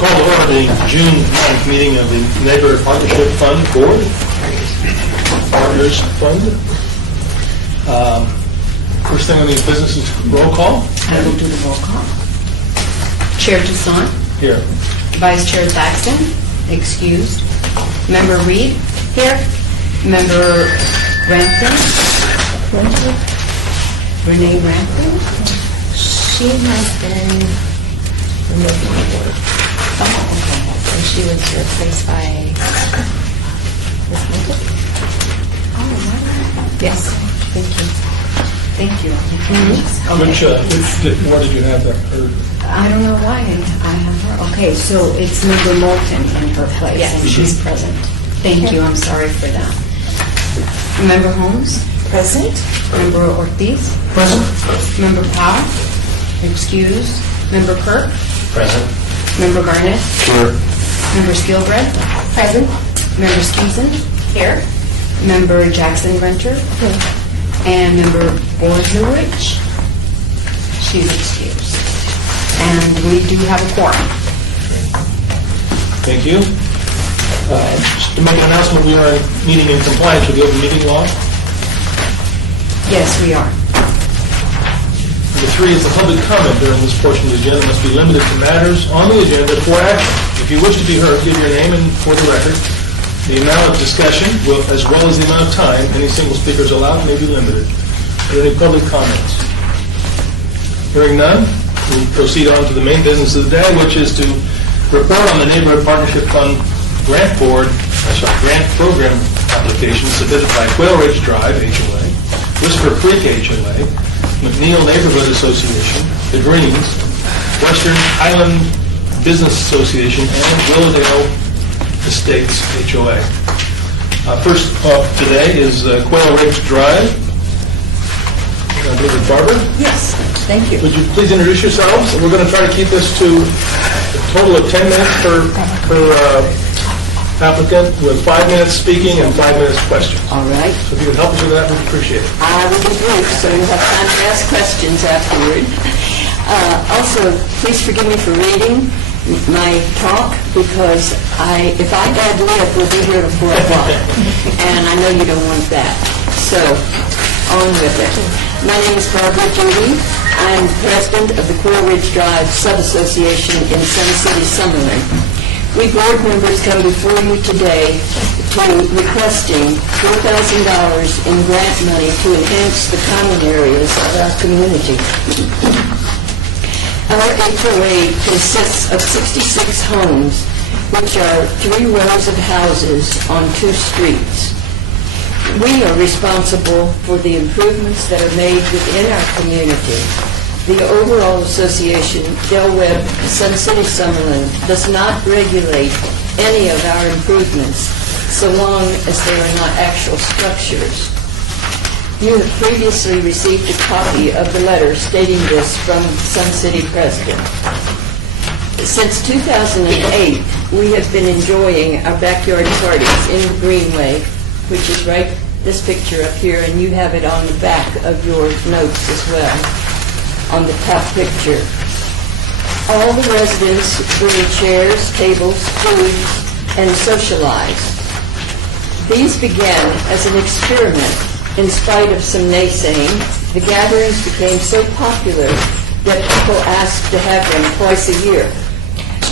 call to order the June 9th meeting of the Neighborhood Partnership Fund Board. Partners Fund. First thing on the business is roll call. I will do the roll call. Chair Toussaint. Here. Vice Chair Thaxton. Excused. Member Reed. Here. Member Rampton. Renee Rampton. She has been removed from the board. Oh, okay. And she was replaced by Ms. Lincoln? Oh, is that right? Yes. Thank you. Thank you. Where did you have that heard? I don't know why I have her. Okay, so it's Member Moulton in her place, Yes. and she's present. Thank you. I'm sorry for that. Member Holmes. Present? Member Ortiz. Present. Member Powell. Excused. Member Kirk. Present. Member Garnett. Here. Member Skilbred. Present. Member Skeeson. Here. Member Jackson Renter. And Member Borzowicz. She's excused. And we do have a quorum. Thank you. Just to make an announcement, we are meeting in compliance with the open meeting law. Yes, we are. Number 3 is the public comment during this portion of the agenda must be limited to matters on the agenda for action. If you wish to be heard, give your name and for the record. The amount of discussion, as well as the amount of time any single speaker is allowed, may be limited. Are there any public comments? Hearing none, we'll proceed on to the main business of the day, which is to report on the Neighborhood Partnership Fund grant program application submitted by Quail Ridge Drive HOA, Whisper Creek HOA, McNeil Neighborhood Association, The Greens, Western Highland Business Association, and Willowdale Estates HOA. First up today is Quail Ridge Drive. I believe it's Barbara. Yes, thank you. Would you please introduce yourselves? We're going to try to keep this to a total of 10 minutes per applicant, with 5 minutes speaking and 5 minutes questions. All right. So if you could help us with that, we'd appreciate it. I will be brief, so you'll have time to ask questions afterward. Also, please forgive me for reading my talk, because if I ad lib, we'll be here till 4 o'clock, and I know you don't want that. So, on with it. My name is Barbara Judy. I'm president of the Quail Ridge Drive Sub-Association in Sun City, Summerlin. We board members come before you today requesting $4,000 in grant money to enhance the common areas of our community. Our HOA consists of 66 homes, which are 3 rows of houses on 2 streets. We are responsible for the improvements that are made within our community. The overall association, Del Webb Sun City Summerlin, does not regulate any of our improvements so long as they are not actual structures. You have previously received a copy of the letter stating this from Sun City President. Since 2008, we have been enjoying our backyard parties in the Greenway, which is right this picture up here, and you have it on the back of your notes as well, on the top picture. All the residents bring chairs, tables, food, and socialize. These began as an experiment. In spite of some naysaying, the gatherings became so popular that people asked to have them twice a year.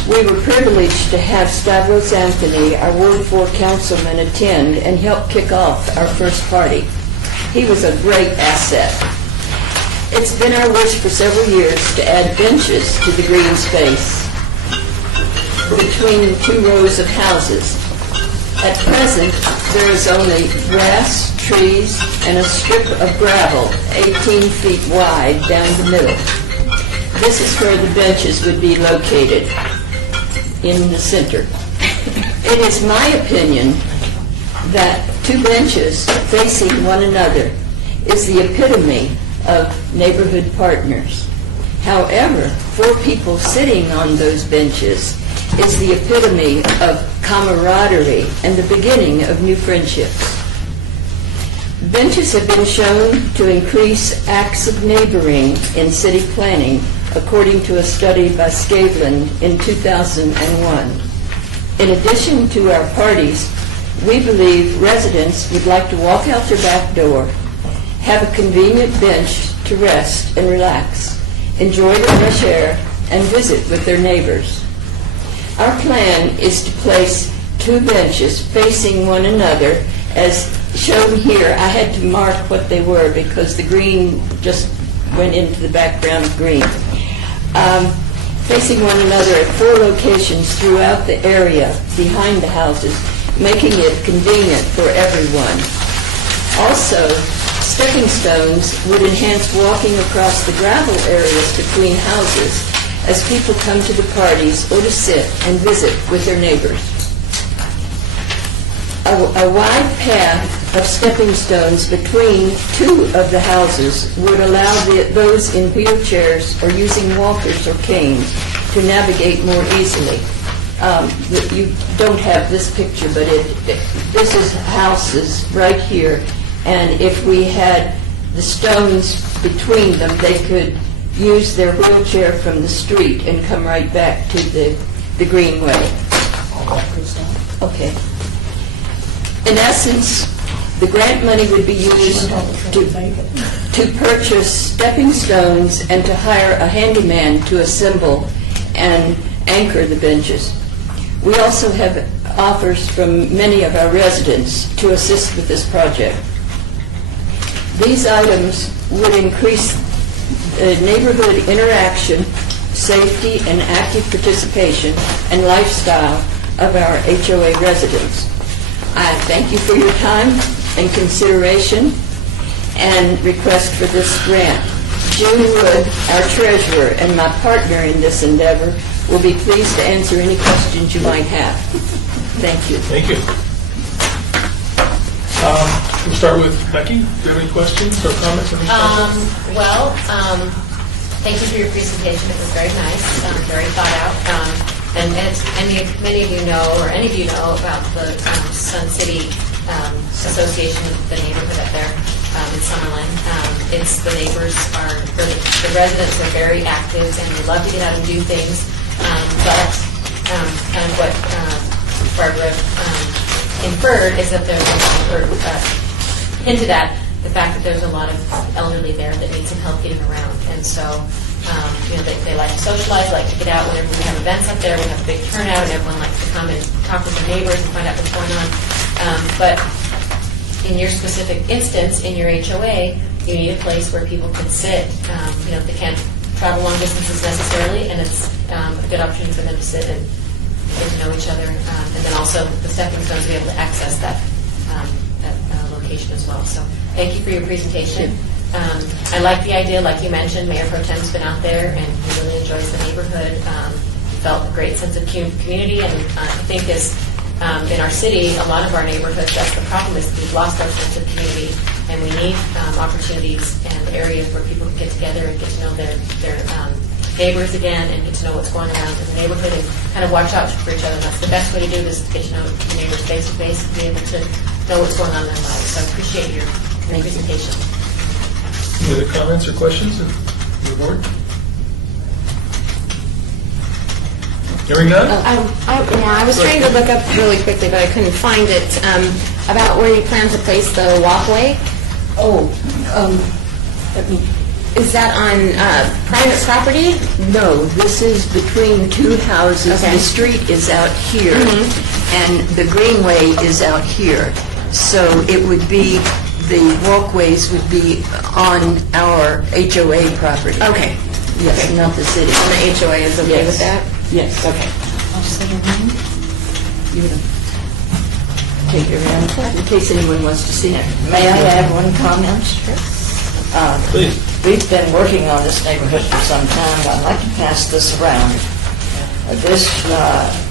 We were privileged to have Stavros Anthony, our Ward 4 councilman, attend and help kick off our first party. He was a great asset. It's been our wish for several years to add benches to the green space between the 2 rows of houses. At present, there is only grass, trees, and a strip of gravel 18 feet wide down the middle. This is where the benches would be located, in the center. It is my opinion that 2 benches facing one another is the epitome of neighborhood partners. However, 4 people sitting on those benches is the epitome of camaraderie and the beginning of new friendships. Benches have been shown to increase acts of neighboring in city planning according to a study by Scavland in 2001. In addition to our parties, we believe residents would like to walk out their back door, have a convenient bench to rest and relax, enjoy the fresh air, and visit with their neighbors. Our plan is to place 2 benches facing one another, as shown here. I had to mark what they were because the green just went into the background of green. Facing one another at 4 locations throughout the area behind the houses, making it convenient for everyone. Also, stepping stones would enhance walking across the gravel areas between houses as people come to the parties or to sit and visit with their neighbors. A wide path of stepping stones between 2 of the houses would allow those in wheelchairs or using walkers or canes to navigate more easily. You don't have this picture, but this is houses right here, and if we had the stones between them, they could use their wheelchair from the street and come right back to the greenway. Okay. In essence, the grant money would be used to purchase stepping stones and to hire a handyman to assemble and anchor the benches. We also have offers from many of our residents to assist with this project. These items would increase neighborhood interaction, safety, and active participation and lifestyle of our HOA residents. I thank you for your time and consideration and request for this grant. June Wood, our treasurer and my partner in this endeavor, will be pleased to answer any questions you might have. Thank you. Thank you. We'll start with Becky. Do you have any questions or comments? Thank you for your presentation. It was very nice, very thought out. And as many of you know, or any of you know, about the Sun City Association, the neighborhood up there in Summerlin. It's the neighbors are, the residents are very active, and they love to get out and do things. But kind of what Barbara inferred is that there's hinted at the fact that there's a lot of elderly there that need some help getting around, and so they like to socialize, like to get out. Whenever we have events up there, we have a big turnout, and everyone likes to come and talk with their neighbors and find out what's going on. But in your specific instance, in your HOA, you need a place where people can sit. They can't travel long distances necessarily, and it's a good opportunity for them to sit and get to know each other, and then also the stepping stones to be able to access that location as well. So thank you for your presentation. I like the idea, like you mentioned, Mayor Pro Tem's been out there and he really enjoys the neighborhood. Felt a great sense of community, and I think in our city, a lot of our neighborhoods, that's the problem, is we've lost our sense of community, and we need opportunities and areas where people can get together and get to know their neighbors again and get to know what's going on in the neighborhood and kind of watch out for each other. And that's the best way to do this, is get to know your neighbors face to face and be able to know what's going on in their lives. So I appreciate your presentation. Any other comments or questions of the board? Hearing none? I was trying to look up really quickly, but I couldn't find it, about where you plan to place the walkway. Is that on private property? No, this is between 2 houses. Okay. The street is out here, and the greenway is out here. So it would be, the walkways would be on our HOA property. Okay. Yes, not the city. And the HOA is okay with that? Yes. Okay. You would take it around in case anyone wants to see it. May I add one comment? Please. We've been working on this neighborhood for some time. I'd like to pass this around. This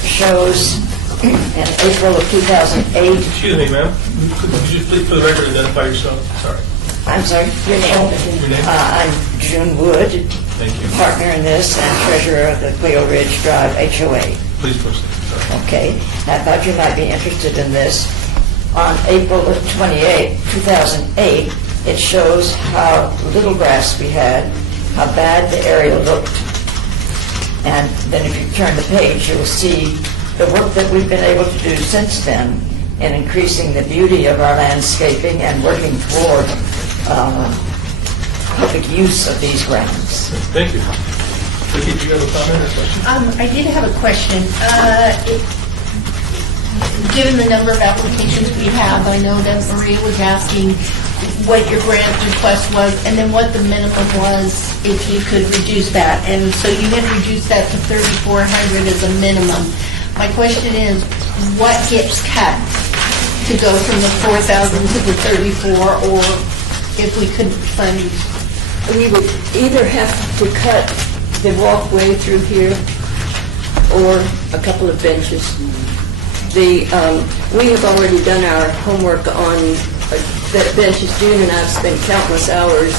shows in April of 2008. Excuse me, ma'am. Could you please, for the record, identify yourself? Sorry. I'm sorry, your name? Your name? I'm June Wood, Thank you. partner in this and treasurer of the Cleo Ridge Drive HOA. Please proceed. Sorry. Okay, I thought you might be interested in this. On April of 2008, it shows how little grass we had, how bad the area looked, And then if you turn the page, you'll see the work that we've been able to do since then in increasing the beauty of our landscaping and working toward public use of these grounds. Thank you. Vicki, do you have a comment or question? I did have a question. Given the number of applications we have, I know that Maria was asking what your grant request was, and then what the minimum was if you could reduce that. And so you had reduced that to 3,400 as a minimum. My question is, what gets cut to go from the 4,000 to the 34, or if we couldn't fund? We would either have to cut the walkway through here or a couple of benches. We have already done our homework on benches. June and I have spent countless hours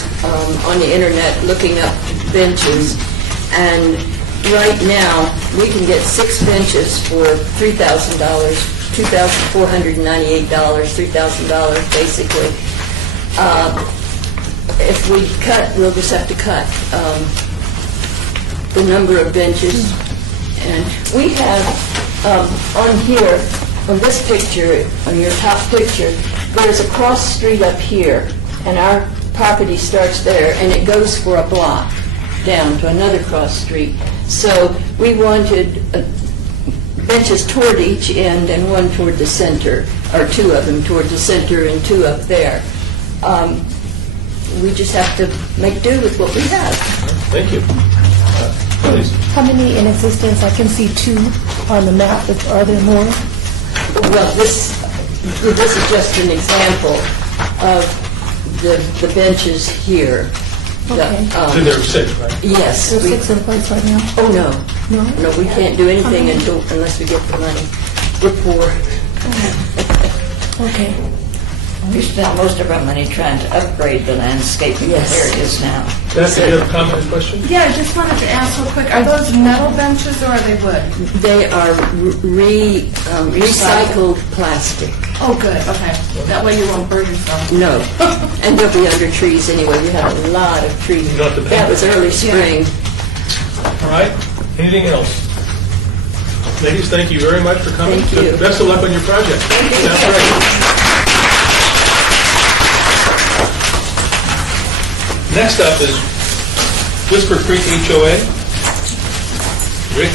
on the internet looking up benches, and right now we can get 6 benches for $3,000, $2,498, $3,000 basically. If we cut, we'll just have to cut the number of benches. And we have on here, on this picture, on your top picture, there's a cross street up here, and our property starts there, and it goes for a block down to another cross street. So we wanted benches toward each end and one toward the center, or 2 of them toward the center and 2 up there. We just have to make do with what we have. Thank you. Please. How many in existence? I can see 2 on the map, but are there more? Well, this is just an example of the benches here. Okay. So there are 6, right? Yes. There's 6 in place right now? Oh, no. No? No, we can't do anything unless we get the money. We're poor. Okay. We spend most of our money trying to upgrade the landscaping Yes. areas now. Beth, do you have a comment or question? Yeah, I just wanted to ask real quick, are those metal benches or are they wood? They are recycled plastic. Oh, good, okay. That way you won't burn yourself. No. And they'll be under trees anyway. We have a lot of trees. You don't have to pay That was for that. early spring. All right. Anything else? Ladies, thank you very much for coming. Thank you. Best of luck on your project. Thank you. Sounds great. Next up is Whisper Creek HOA. Rick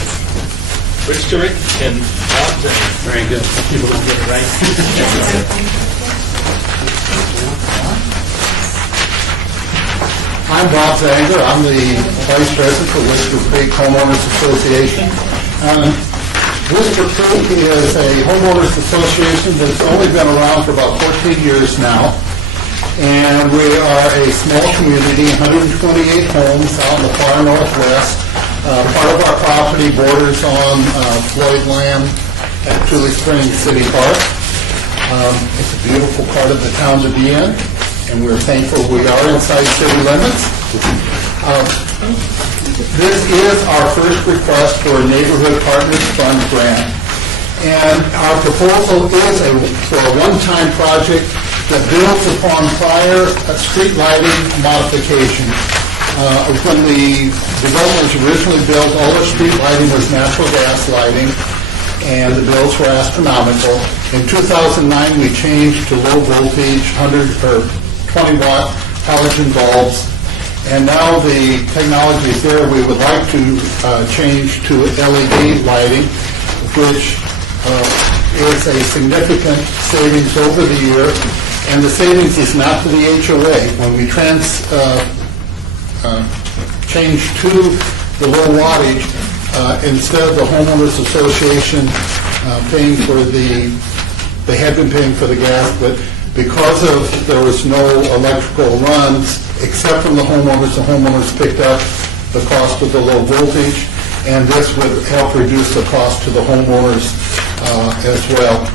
Sturrick and Bob Zane. Very good. People don't get it right. I'm Bob Zanger. I'm the Vice President for Whisper Creek Homeowners Association. Whisper Creek is a homeowners association that's only been around for about 14 years now. And we are a small community, 128 homes out in the far northwest. Part of our property borders on Floyd land at Tule Springs City Park. It's a beautiful part of the town to be in, and we're thankful we are inside city limits. This is our first request for a Neighborhood Partners Fund grant. And our proposal is for a one-time project that builds upon prior street lighting modification. When the development was originally built, all the street lighting was natural gas lighting, and the bills were astronomical. In 2009, we changed to low voltage 100 or 20 watt halogen bulbs, and now the technology is there. We would like to change to LED lighting, which is a significant savings over the year, and the savings is not to the HOA. When we change to the low wattage, instead of the homeowners association paying for they had been paying for the gas, but because of there was no electrical runs except from the homeowners picked up the cost of the low voltage, and this would help reduce the cost to the homeowners as well.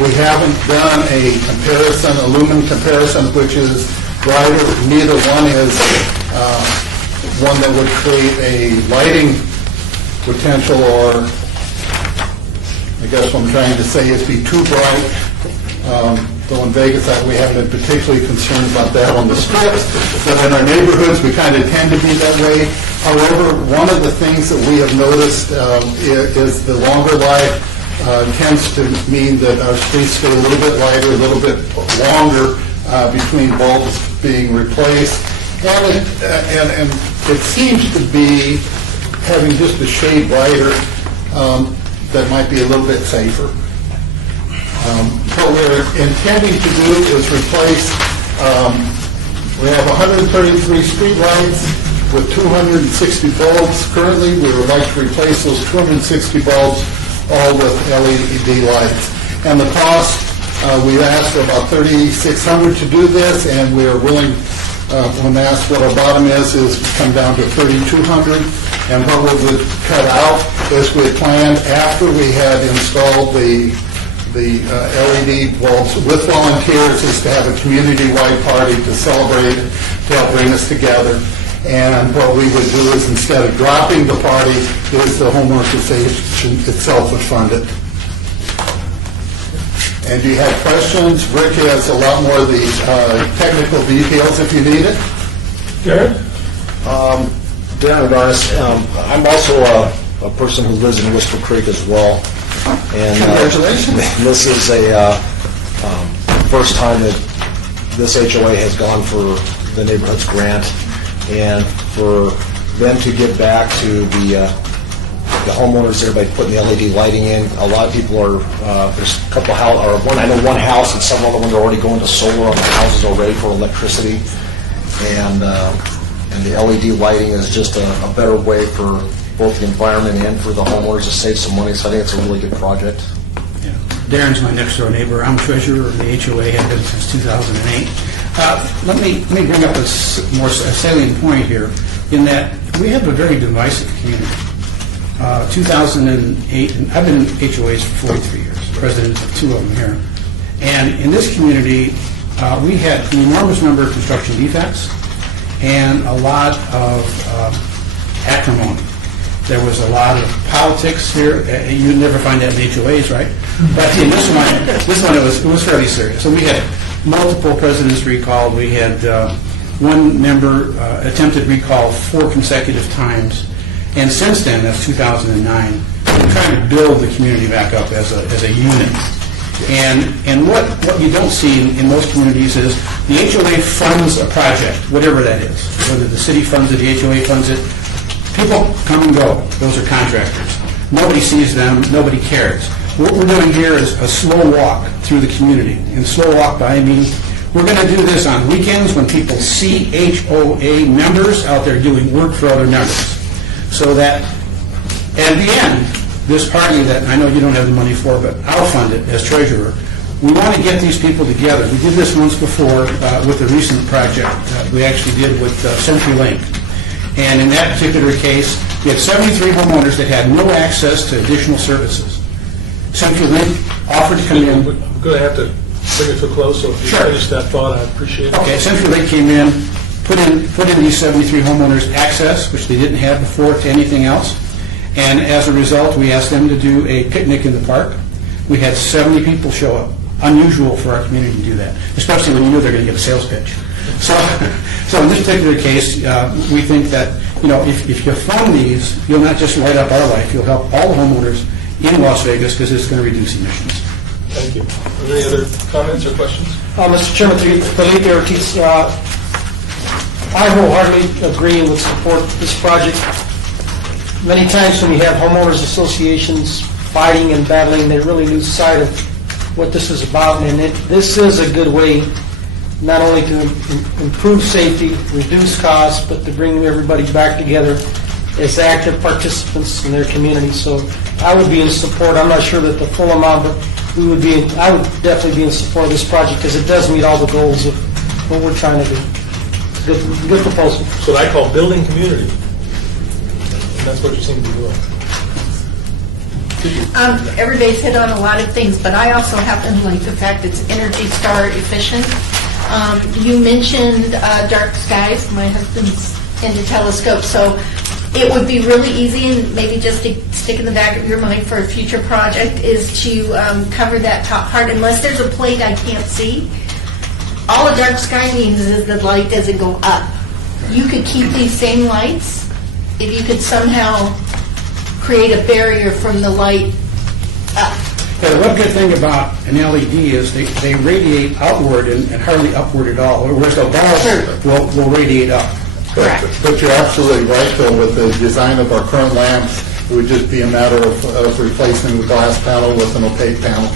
We haven't done a comparison, a lumen comparison, which is brighter. Neither one is one that would create a lighting potential, or I guess what I'm trying to say is be too bright though in Vegas, we haven't been particularly concerned about that on the strips, but in our neighborhoods, we kind of tend to be that way. However, one of the things that we have noticed is the longer life tends to mean that our streets stay a little bit lighter, a little bit longer between bulbs being replaced. And it seems to be having just a shade brighter that might be a little bit safer. What we're intending to do is replace, we have 133 streetlights with 260 bulbs. Currently, we would like to replace those 260 bulbs all with LED lights. And the cost, we've asked for about $3,600 to do this, and we are willing, when asked what our bottom is come down to $3,200. And what we would cut out is we had planned after we had installed the LED bulbs with volunteers is to have a community-wide party to celebrate, to help bring us together. And what we would do is instead of dropping the party, is the home organization itself would fund it. And do you have questions? Rick has a lot more of the technical details if you need it. Garrett? Darren Adonis. I'm also a person who lives in Whisper Creek as well. And Congratulations. This is a first time that this HOA has gone for the Neighborhoods Grant, and for them to give back to the homeowners there by putting the LED lighting in. A lot of people are, there's a couple I know one house and some other ones are already going to solar on the houses already for electricity. And the LED lighting is just a better way for both the environment and for the homeowners to save some money, so I think it's a really good project. Yeah. Darren's my next door neighbor. I'm treasurer of the HOA, have been since 2008. Let me bring up a more salient point here, in that we have a very divisive community. 2008, and I've been in HOAs for 43 years, president of two of them here. And in this community, we had an enormous number of construction defects and a lot of acrimony. There was a lot of politics here. You'd never find that in HOAs, right? But in this one it was fairly serious. So we had multiple presidents recalled. We had one member attempted recall 4 consecutive times. And since then, that's 2009, we're trying to build the community back up as a unit. And what you don't see in most communities is the HOA funds a project, whatever that is. Whether the city funds it, the HOA funds it, people come and go. Those are contractors. Nobody sees them. Nobody cares. What we're doing here is a slow walk through the community. And slow walk by, I mean, we're going to do this on weekends when people see HOA members out there doing work for other members. So that at the end, this party that I know you don't have the money for, but I'll fund it as treasurer, we want to get these people together. We did this once before with a recent project we actually did with CenturyLink. And in that particular case, we had 73 homeowners that had no access to additional services. CenturyLink offered to come in. We're going to have to bring it to a close, so if you finish that thought, I appreciate it. Okay, CenturyLink came in, put in these 73 homeowners access, which they didn't have before, to anything else. And as a result, we asked them to do a picnic in the park. We had 70 people show up. Unusual for our community to do that, especially when you know they're going to get a sales pitch. So in this particular case, we think that, if you fund these, you'll not just light up our life, you'll help all the homeowners in Las Vegas because it's going to reduce emissions. Thank you. Are there any other comments or questions? Mr. Chairman, Felipe Ortiz, I wholeheartedly agree and would support this project. Many times when we have homeowners associations fighting and battling, they really lose sight of what this is about. And this is a good way not only to improve safety, reduce costs, but to bring everybody back together as active participants in their community. So I would be in support. I'm not sure that the full amount, but I would definitely be in support of this project because it does meet all the goals of what we're trying to do. Good proposal. So I call building community. And that's what you seem to be doing. Everybody's hit on a lot of things, but I also happen to like the fact it's Energy Star efficient. You mentioned dark skies. My husband's into telescopes, so it would be really easy, and maybe just to stick in the back of your mind for a future project, is to cover that top part, unless there's a plate I can't see. All a dark sky means is the light doesn't go up. You could keep these same lights if you could somehow create a barrier from the light up. The one good thing about an LED is they radiate outward and hardly upward at all, whereas the bulbs will radiate up. Correct. But you're absolutely right, though, with the design of our current lamps, it would just be a matter of replacing the glass panel with an opaque panel.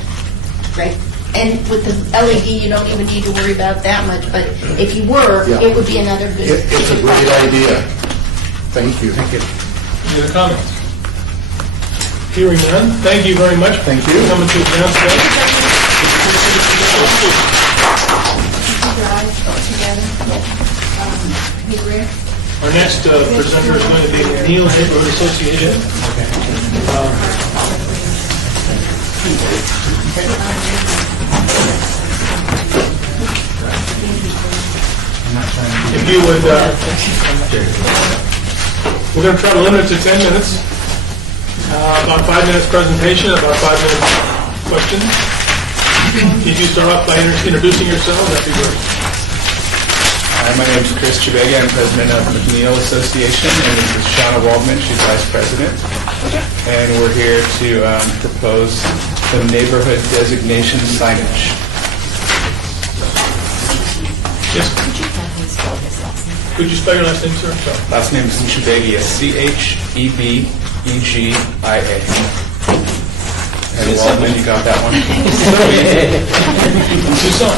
Right. And with the LED, you don't even need to worry about that much, but if you were, Yeah. it would be another good. It's a great idea. Thank you. Thank you. Any other comments? Hearing none, thank you very much. Thank you. For coming to town today. Our next presenter is going to be Neil Neighborhood Association. If you would, we're going to try to limit it to 10 minutes. About 5 minutes presentation, about 5 minutes questions. If you start off by introducing yourself, that'd be great. Hi, my name is Chris Chibega. I'm president of McNeil Association, and this is Shauna Waldman. She's vice president. And we're here to propose the neighborhood designation signage. Yes. Could you spell your last name, sir? Sorry. Last name is Chibega, Chebegia. And Waldman, you got that one? Susan.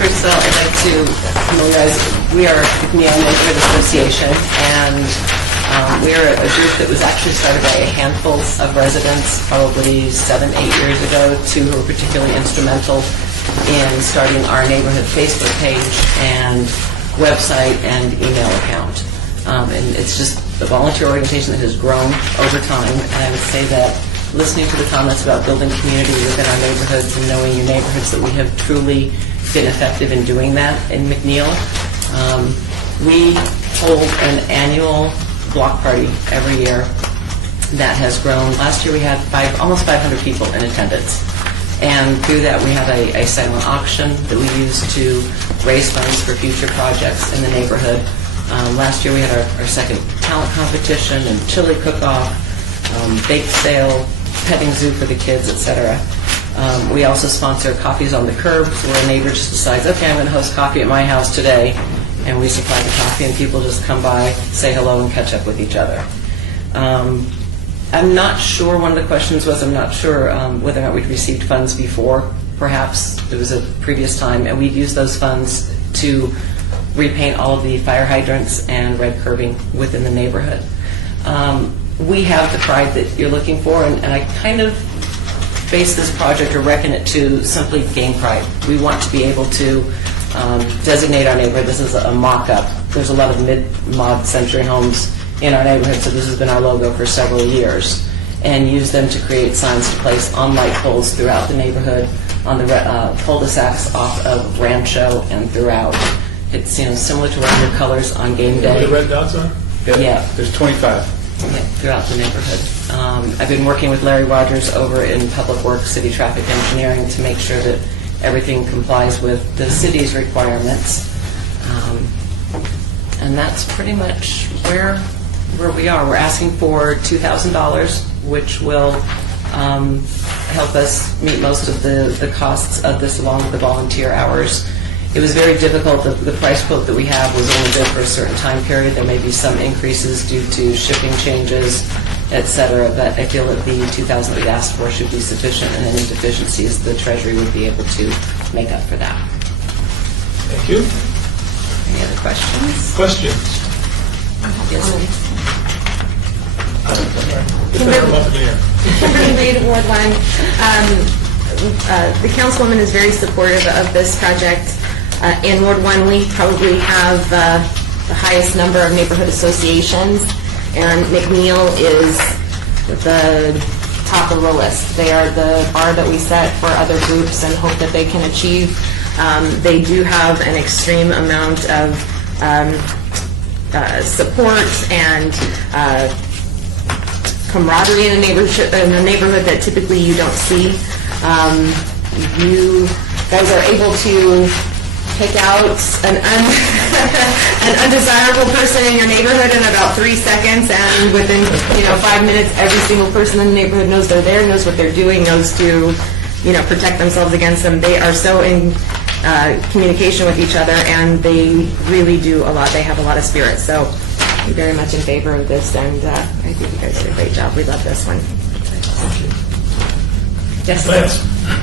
First of all, I'd like to familiarize, we are McNeil Neighborhood Association, and we are a group that was actually started by a handful of residents probably 7-8 years ago, two who were particularly instrumental in starting our neighborhood Facebook page and website and email account. And it's just a volunteer organization that has grown over time, and I would say that listening to the comments about building community within our neighborhoods and knowing your neighborhoods, that we have truly been effective in doing that in McNeil. We hold an annual block party every year that has grown. Last year we had almost 500 people in attendance. And through that we have a silent auction that we use to raise funds for future projects in the neighborhood. Last year we had our second talent competition and chili cook-off, bake sale, petting zoo for the kids, etc. We also sponsor Coffees on the Curb, where a neighbor just decides, okay, I'm going to host coffee at my house today, and we supply the coffee, and people just come by, say hello, and catch up with each other. I'm not sure, one of the questions was, I'm not sure whether or not we'd received funds before. Perhaps there was a previous time, and we've used those funds to repaint all of the fire hydrants and red curbing within the neighborhood. We have the pride that you're looking for, and I kind of base this project or reckon it to simply gain pride. We want to be able to designate our neighborhood. This is a mock-up. There's a lot of mid-mod century homes in our neighborhood, so this has been our logo for several years, and use them to create signs to place on light poles throughout the neighborhood, on the cul-de-sacs off of Rancho and throughout. It's similar to what your colors on game day. The red dots are? Yeah. There's 25. Yeah, throughout the neighborhood. I've been working with Larry Rogers over in Public Works, City Traffic Engineering, to make sure that everything complies with the city's requirements. And that's pretty much where we are. We're asking for $2,000, which will help us meet most of the costs of this, along with the volunteer hours. It was very difficult. The price quote that we have was only good for a certain time period. There may be some increases due to shipping changes, et cetera, but I feel that the $2,000 that we asked for should be sufficient, and any deficiencies the Treasury would be able to make up for that. Thank you. Any other questions? Questions? Yes, Kimberly Reed, Ward 1. The councilwoman is very supportive of this project. In Ward 1, we probably have the highest number of neighborhood associations, and McNeil is the top of the list. They are the bar that we set for other groups and hope that they can achieve. They do have an extreme amount of support and camaraderie in a neighborhood that typically you don't see. You guys are able to pick out an undesirable person in your neighborhood in about 3 seconds, and within 5 minutes, every single person in the neighborhood knows they're there, knows what they're doing, knows to protect themselves against them. They are so in communication with each other, and they really do a lot. They have a lot of spirit. So I'm very much in favor of this, and I think you guys did a great job. We love this one. Yes, Lance?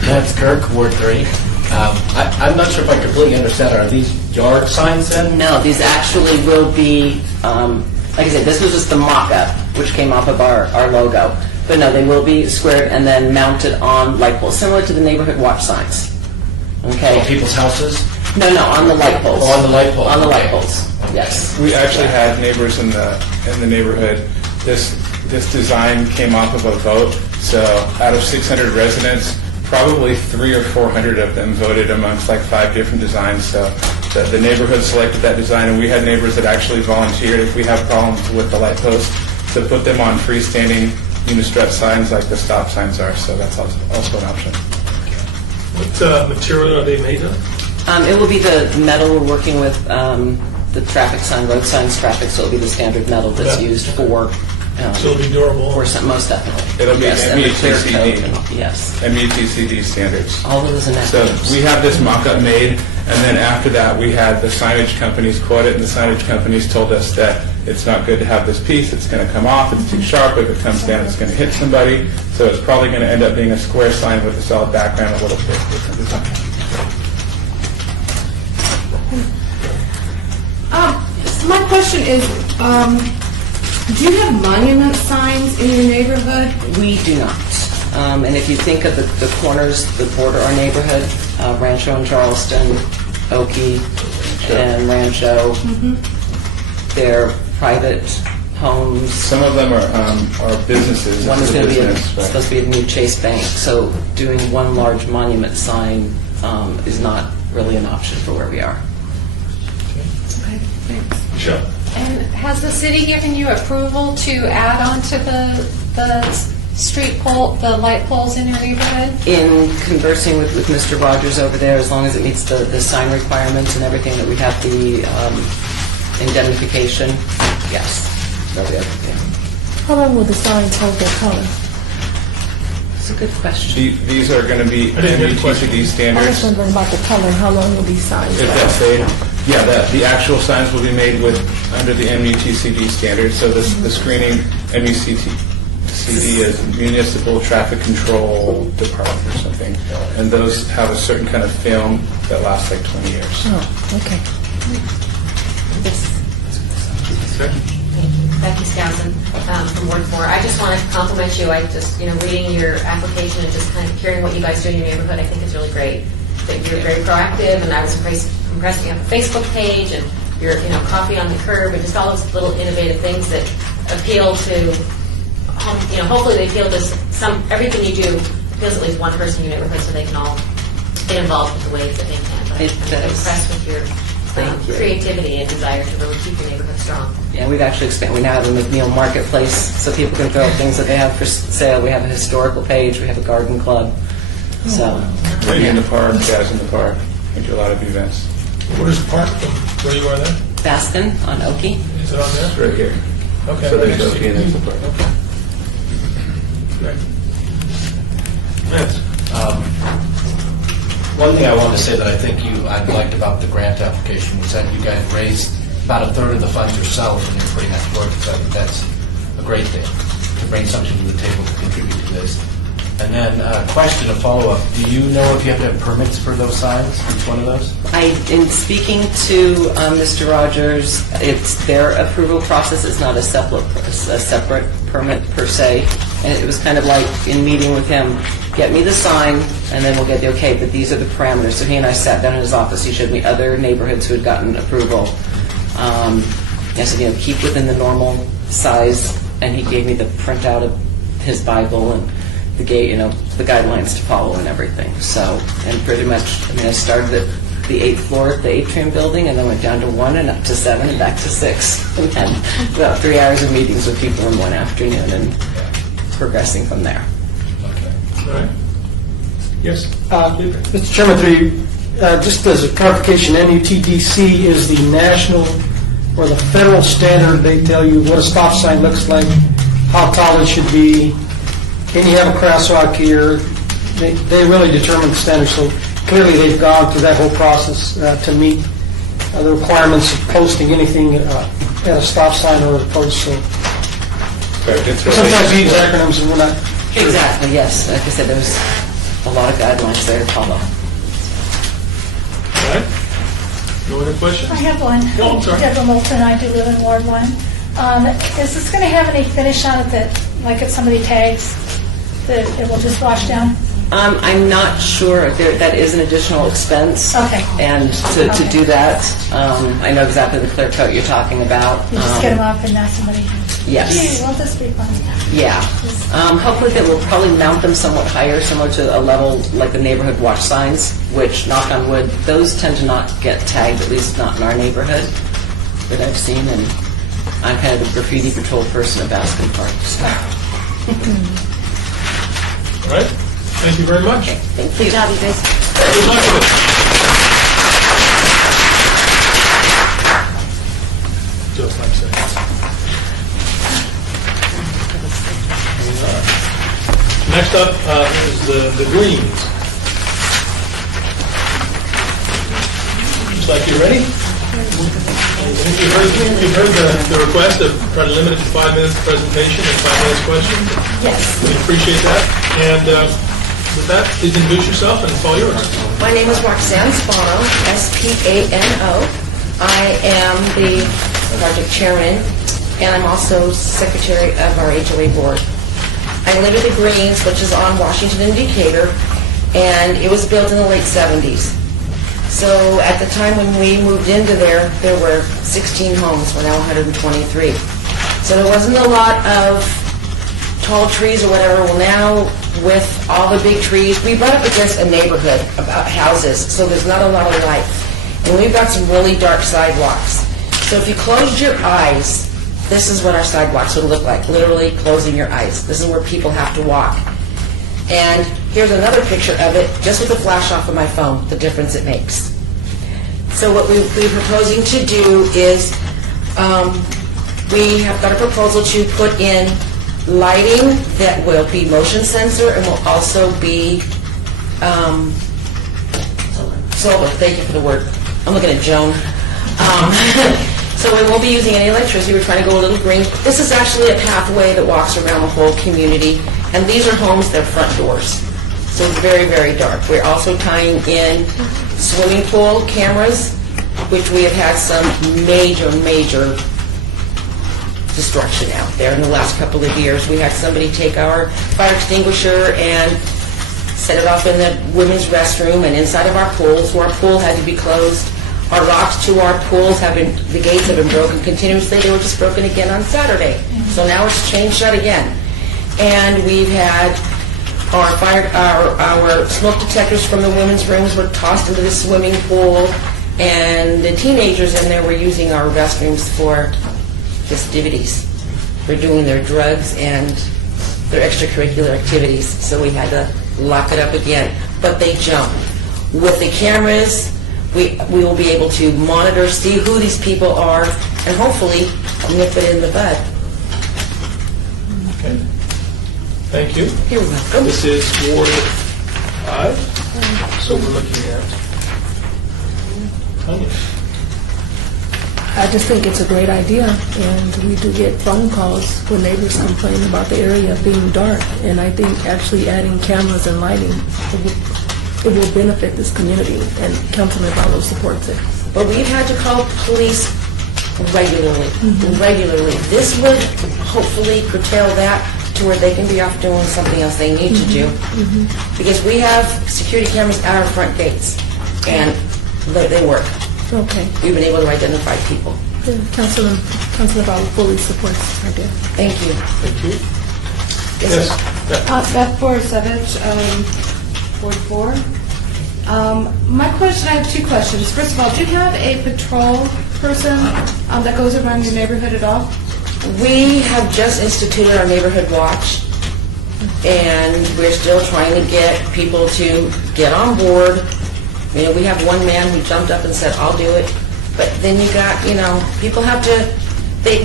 Lance Kirk, Ward 3. I'm not sure if I completely understand. Are these yard signs then? No, these actually will be, like I said, this was just the mock-up, which came off of our logo. But no, they will be squared and then mounted on light poles, similar to the neighborhood watch signs. Okay? On people's houses? No, on the light poles. Oh, on the light poles. On the light Okay. poles, yes. We actually had neighbors in the neighborhood. This design came off of a vote. So out of 600 residents, probably 300 or 400 of them voted amongst like 5 different designs. So the neighborhood selected that design, and we had neighbors that actually volunteered if we have problems with the light posts to put them on freestanding unistrut signs like the stop signs are. So that's also an option. What material are they made of? It will be the metal we're working with, the traffic sign, road signs, traffic, so it'll be the standard metal that's Yeah. used for. So it'll be durable? Most definitely. It'll be Yes, and the clear coat METCD. and- Yes. METCD standards. All of those So acronyms. we have this mock-up made, and then after that, we had the signage companies quote it, and the signage companies told us that it's not good to have this piece, it's going to come off, it's too sharp, if it comes down, it's going to hit somebody, so it's probably going to end up being a square sign with a solid background, a little bit different design. My question is, do you have monument signs in your neighborhood? We do not. And if you think of the corners that border our neighborhood, Rancho and Charleston, Oakey and Rancho, they're private homes. Some of them are businesses. One is It's a going to be business, right? supposed to be a new Chase Bank, so doing one large monument sign is not really an option for where we are. Michelle? And has the city given you approval to add on to the street pole, the light poles in your neighborhood? In conversing with Mr. Rogers over there, as long as it meets the sign requirements and everything, that we have the indemnification, yes. That'll be okay. How long will the signs hold their color? That's a good question. These are going to be I didn't hear the question. METCD I was standards. wondering about the color, how long will these signs If last? that's fade, yeah, the actual signs will be made under the METCD standards. So the screening, METCD is Municipal Traffic Control Department or something, and those have a certain kind of film that lasts like 20 years. Oh, okay. Becky Skousen from Ward 4. I just want to compliment you. I just, reading your application and just kind of hearing what you guys do in your neighborhood, I think it's really great. That you're very proactive, and I was impressed you have a Facebook page, and your, coffee on the curb, and just all those little innovative things that appeal to, hopefully they appeal to everything you do appeals to at least one person in your neighborhood, so they can all get involved with the ways that they can. But It I'm does. impressed with your Thank you. creativity and desire to really keep your neighborhood strong. Yeah, we've actually expanded. We now have a McNeil Marketplace, so people can throw up things that they have for sale. We have a historical page. We have a garden club. So, Lady in the Park, Jazz in the Park, we do a lot of events. Where's the park from where you are there? Baskin on Oakey. Is it on there? It's right here. Okay. So right there's next to Oakey and there's the park. Great. Lance? One thing I wanted to say that I liked about the grant application was that you guys raised about a third of the funds yourself, and you're putting that towards it. So I think that's a great thing, to bring something to the table to contribute to this. And then a question, a follow-up. Do you know if you have to have permits for those signs, each one of those? In speaking to Mr. Rogers, it's their approval process. It's not a separate permit per se. And it was kind of like in meeting with him, get me the sign, and then we'll get the okay, but these are the parameters. So he and I sat down in his office. He showed me other neighborhoods who had gotten approval. I said, keep within the normal size, and he gave me the printout of his Bible and the guidelines to follow and everything. So, and pretty much, I started it the 8th floor at the Atrium Building, and then went down to 1 and up to 7 and back to 6. And then about 3 hours of meetings with people in one afternoon and progressing from there. All right. Yes? Mr. Chairman, through you, just as a clarification, NUTDC is the national or the federal standard. They tell you what a stop sign looks like, how tall it should be, can you have a crosswalk here? They really determine the standard, so clearly they've gone through that whole process to meet the requirements of posting anything at a stop sign or a post, so. Sometimes we use acronyms and we're not sure. Exactly, yes. Like I said, there's a lot of guidelines there to follow. All right. No other questions? I have one. Oh, I'm sorry. Deborah Moulton, I do live in Ward 1. Is this going to have any finish on it that, like if somebody tags, that it will just wash down? I'm not sure. That is an additional expense. Okay. And to do that, I know exactly the clear coat you're talking about. You just get them up and not somebody. Yes. Gee, won't this be fun? Yeah. Hopefully that will probably mount them somewhat higher, similar to a level like the neighborhood watch signs, which, knock on wood, those tend to not get tagged, at least not in our neighborhood that I've seen. And I'm kind of the graffiti patrol person at Baskin Park. So. All right. Thank you very much. Thank you. Good job, you guys. Good luck with it. Just like that. Next up is the Greens. Looks like you're ready. You've heard the request of try to limit it to 5 minutes presentation and 5 minutes questions. Yes. We appreciate that. And with that, please introduce yourself and call yours. My name is Roxanne Spano, S-P-A-N-O. I am the project chairman, and I'm also secretary of our HOA board. I live at the Greens, which is on Washington and Decatur, and it was built in the late 70s. So at the time when we moved into there were 16 homes. We're now 123. So there wasn't a lot of tall trees or whatever. Well, now with all the big trees, we run up against a neighborhood about houses, so there's not a lot of light. And we've got some really dark sidewalks. So if you closed your eyes, this is what our sidewalks would look like, literally closing your eyes. This is where people have to walk. And here's another picture of it, just with a flash off of my phone, the difference it makes. So what we're proposing to do is, we have got a proposal to put in lighting that will be motion sensor and will also be solar. Thank you for the word. I'm looking at Joan. So we won't be using any electricity. We're trying to go a little green. This is actually a pathway that walks around the whole community. And these are homes, their front doors. So it's very, very dark. We're also tying in swimming pool cameras, which we have had some major, major destruction out there in the last couple of years. We had somebody take our fire extinguisher and set it off in the women's restroom and inside of our pools, so our pool had to be closed. Our locks to our pools the gates have been broken continuously. They were just broken again on Saturday. So now it's chained shut again. And we've had our smoke detectors from the women's rooms were tossed into the swimming pool, and the teenagers in there were using our restrooms for festivities. They're doing their drugs and their extracurricular activities, so we had to lock it up again. But they jump. With the cameras, we will be able to monitor, see who these people are, and hopefully nip it in the bud. Okay. Thank you. You're welcome. This is Ward 5. So we're looking at Tanya. I just think it's a great idea, and we do get phone calls when neighbors complain about the area being dark, and I think actually adding cameras and lighting, it will benefit this community, and Councilman Barlow supports it. But we've had to call police regularly, regularly. This would hopefully curtail that to where they can be off doing something else they need to do. Because we have security cameras at our front gates, and they work. Okay. We've been able to identify people. Yeah, Councilman Barlow fully supports this idea. Thank you. Thank you. Yes, Yes. Beth Borisovich, Ward 4. My question, I have two questions. First of all, do you have a patrol person that goes around your neighborhood at all? We have just instituted our neighborhood watch, and we're still trying to get people to get on board. You know, we have one man who jumped up and said, "I'll do it." But then you got, people have to,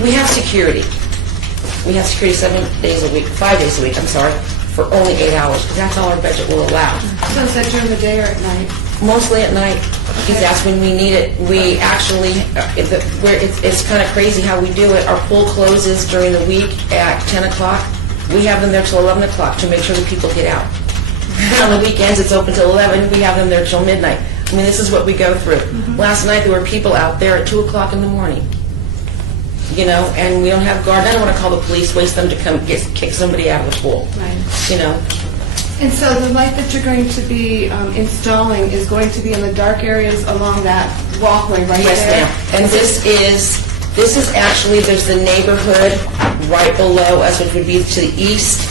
we have security. We have security 5 days a week, for only 8 hours, because that's all our budget will allow. So is that during the day or at night? Mostly at night, because that's when we need it. We actually, it's kind of crazy how we do it. Our pool closes during the week at 10 o'clock. We have them there till 11 o'clock to make sure that people get out. On the weekends, it's open till 11. We have them there till midnight. I mean, this is what we go through. Last night, there were people out there at 2 o'clock in the morning. And we don't have guard. I don't want to call the police, waste them to come kick somebody out of the pool. Right. And so the light that you're going to be installing is going to be in the dark areas along that walkway right yes, there? Yes, ma'am. And this is actually, there's the neighborhood right below us, which would be to the east,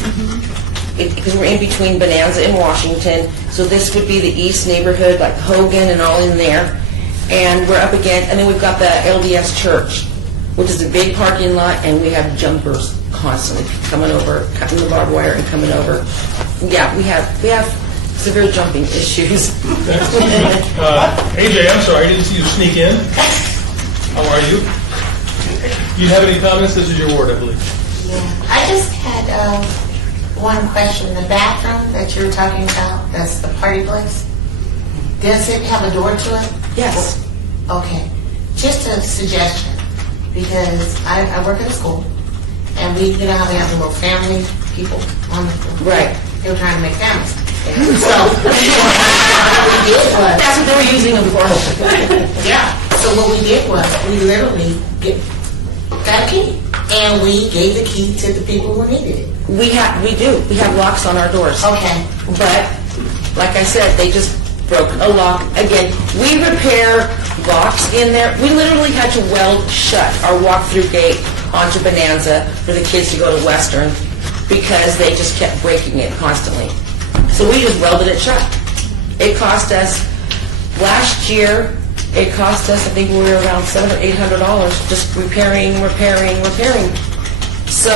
because we're in between Bonanza and Washington. So this would be the east neighborhood, like Hogan and all in there. And we're up against, and then we've got the LDS church, which is a big parking lot, and we have jumpers constantly coming over, cutting the barbed wire and coming over. Yeah, we have severe jumping issues. AJ, I'm sorry, I didn't see you sneak in. How are you? You have any comments? This is your ward, I believe. Yeah, I just had one question. The bathroom that you were talking about, that's the party place, does it have a door to it? Yes. Okay. Just a suggestion, because I work at a school, and we, how they have the little family people on the floor. Right. They were trying to make families. So, what we did was... That's what they were using them for. Yeah. So what we did was, we literally got a key, and we gave the key to the people who needed it. We do. We have locks on our doors. Okay. But, like I said, they just broke a lock. Again, we repair locks in there. We literally had to weld shut our walk-through gate onto Bonanza for the kids to go to Western because they just kept breaking it constantly. So we just welded it shut. It cost us, last year, I think we were around $700 or $800 just repairing. So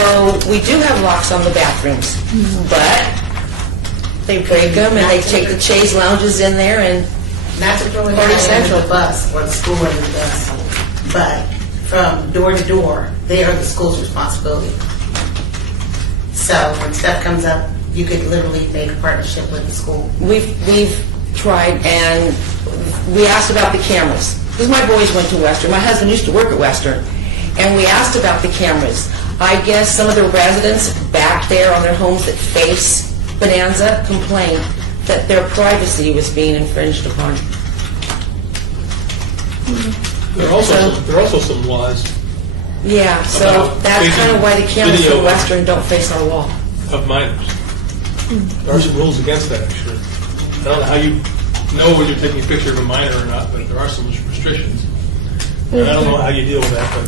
we do have locks on the bathrooms, but they break them and they take the chaise lounges in there and not to throw it Party under Central. the bus or the school under the bus, but from door to door, they are the school's responsibility. So when stuff comes up, you could literally make a partnership with the school. We've tried, and we asked about the cameras. Because my boys went to Western. My husband used to work at Western. And we asked about the cameras. I guess some of the residents back there on their homes that face Bonanza complained that their privacy was being infringed upon. There are also some laws Yeah, so about that's taking kind of why the cameras video for Western don't face our wall. of minors. There are some rules against that, actually. I don't know how you know when you're taking a picture of a minor or not, but there are some restrictions. And I don't know how you deal with that, but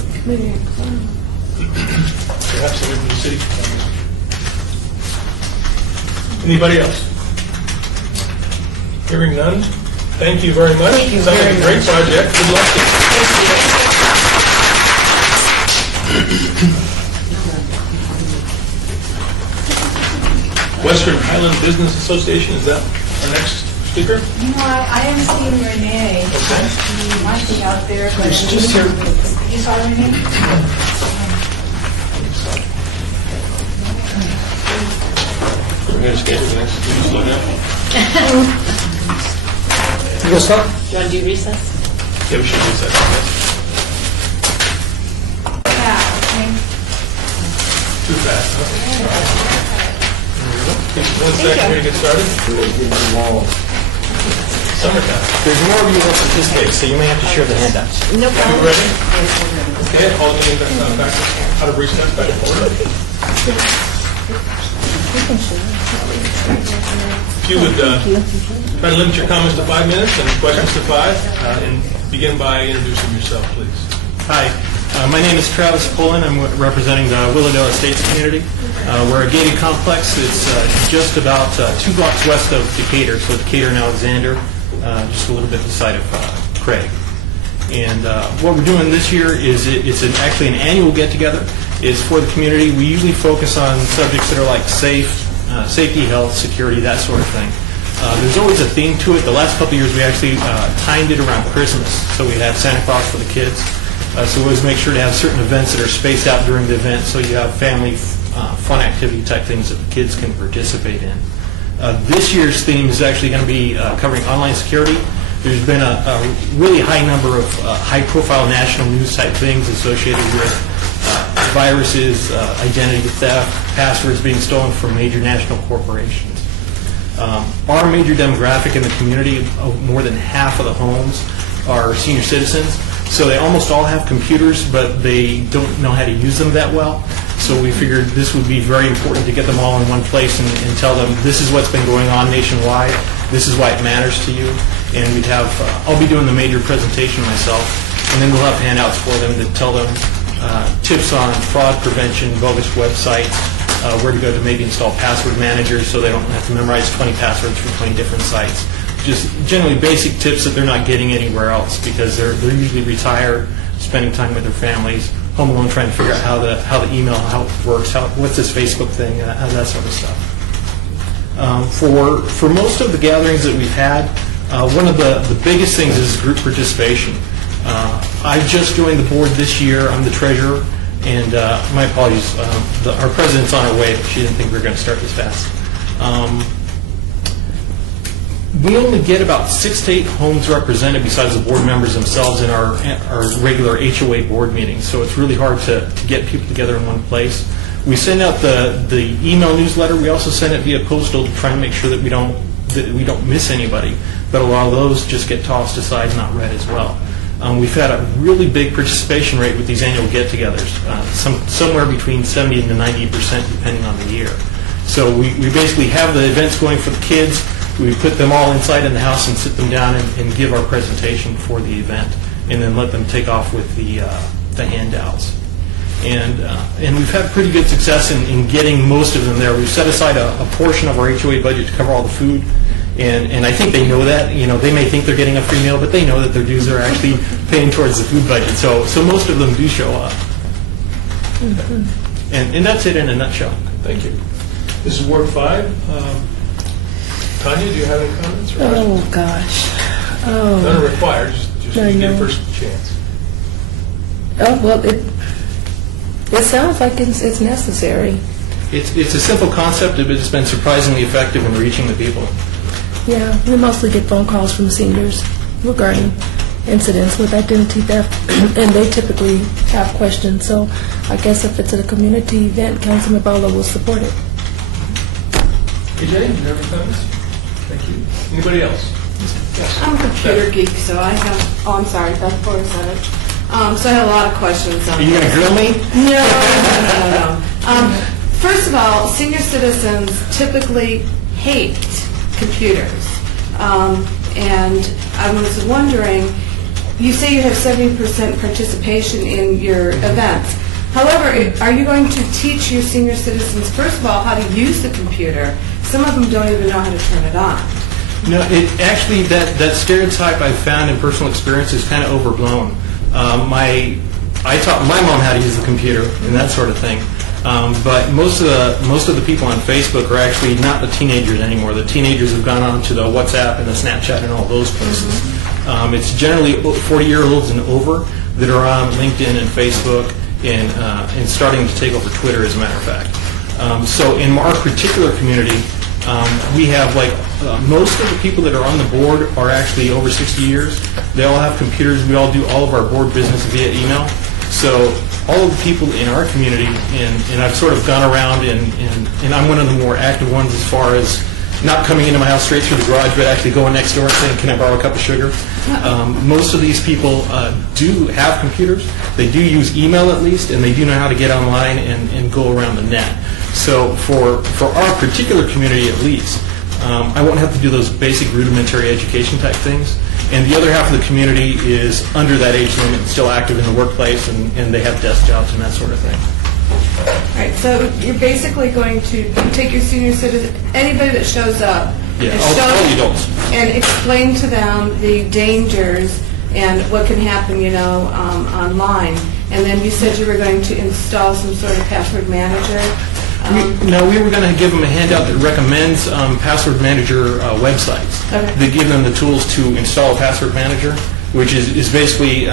perhaps somebody from the city can tell me. Anybody else? Hearing none, thank you very much. Thank you Sounds like very a great much. project. Good luck to you. Western Highland Business Association, is that our next speaker? I am seeing Renee. He might be out there, but... He's just here. You saw Renee? We're going to skip to the next. Can you slow down? You gonna start? Do you want to do recess? Yeah, we should recess. Too fast, huh? One second here to get started. Summertime. There's more of you that participate, so you may have to share the handouts. No You ready? Okay, all the meeting back out of recess, back in order. If you would try to limit your comments to 5 minutes and questions to 5, and begin by introducing yourself, please. Hi, my name is Travis Pullen. I'm representing the Willowdale Estates community. We're a gated complex. It's just about 2 blocks west of Decatur, so Decatur and Alexander. just a little bit beside of Craig. And what we're doing this year is it's actually an annual get-together. It's for the community. We usually focus on subjects that are like safety, health, security, that sort of thing. There's always a theme to it. The last couple of years we actually timed it around Christmas. So we had Santa Claus for the kids. So we always make sure to have certain events that are spaced out during the event so you have family fun activity type things that the kids can participate in. This year's theme is actually going to be covering online security. There's been a really high number of high-profile national news type things associated with viruses, identity theft, passwords being stolen from major national corporations. Our major demographic in the community, more than half of the homes are senior citizens, so they almost all have computers, but they don't know how to use them that well. So we figured this would be very important to get them all in one place and tell them this is what's been going on nationwide, this is why it matters to you. And we'd have, I'll be doing the major presentation myself, and then we'll have handouts for them to tell them tips on fraud prevention, bogus websites, where to go to maybe install password managers so they don't have to memorize 20 passwords from 20 different sites. Just generally basic tips that they're not getting anywhere else because they're usually retired, spending time with their families, home alone, trying to figure out how the email, how it works, what's this Facebook thing, that sort of stuff. For most of the gatherings that we've had, one of the biggest things is group participation. I just joined the board this year. I'm the treasurer, and my apologies. Our president's on her way, but she didn't think we were going to start this fast. We only get about 6 to 8 homes represented besides the board members themselves in our regular HOA board meetings, so it's really hard to get people together in one place. We send out the email newsletter. We also send it via postal to try and make sure that we don't miss anybody, but a lot of those just get tossed aside and not read as well. We've had a really big participation rate with these annual get-togethers, somewhere between 70 to 90% depending on the year. So we basically have the events going for the kids. We put them all inside in the house and sit them down and give our presentation for the event, and then let them take off with the handouts. And we've had pretty good success in getting most of them there. We've set aside a portion of our HOA budget to cover all the food, and I think they know that. You know, they may think they're getting a free meal, but they know that their dues are actually paying towards the food budget. So most of them do show up. Mm-hmm. And that's it in a nutshell. Thank you. This is Ward 5. Tanya, do you have any comments? Or Oh, gosh. None are required, just I you get know. first chance. Oh, well, it sounds like it's necessary. It's a simple concept, but it's been surprisingly effective in reaching the people. Yeah, we mostly get phone calls from seniors regarding incidents with identity theft, and they typically have questions. So I guess if it's a community event, Councilman Barlow will support it. Hey, Jenny, do you have any comments? Thank you. Anybody else? Yes. I'm a computer geek, so I have, I'm sorry, Beth Porter said it. So I have a lot of questions on Are you going to grill me? No. First of all, senior citizens typically hate computers. And I was wondering, you say you have 70% participation in your events. However, are you going to teach your senior citizens, first of all, how to use the computer? Some of them don't even know how to turn it on. No, it actually, that stereotype I've found in personal experience is kind of overblown. I taught my mom how to use the computer and that sort of thing. But most of the people on Facebook are actually not the teenagers anymore. The teenagers have gone on to the WhatsApp and the Snapchat and all those places. It's generally 40-year-olds and over that are on LinkedIn and Facebook and starting to take over Twitter, as a matter of fact. So in our particular community, we have most of the people that are on the board are actually over 60 years. They all have computers. We all do all of our board business via email. So all of the people in our community, and I've sort of gone around and I'm one of the more active ones as far as not coming into my house straight through the garage, but actually going next door and saying, can I borrow a cup of sugar? Most of these people do have computers. They do use email at least, and they do know how to get online and go around the net. So for our particular community at least, I won't have to do those basic rudimentary education type things. And the other half of the community is under that age limit, still active in the workplace, and they have desk jobs and that sort of thing. All right, so you're basically going to take your senior citizen, anybody that shows up, Yeah, And all show- the adults. And explain to them the dangers and what can happen, online. And then you said you were going to install some sort of password manager. No, we were going to give them a handout that recommends password manager websites. Okay. They give them the tools to install a password manager, which is basically,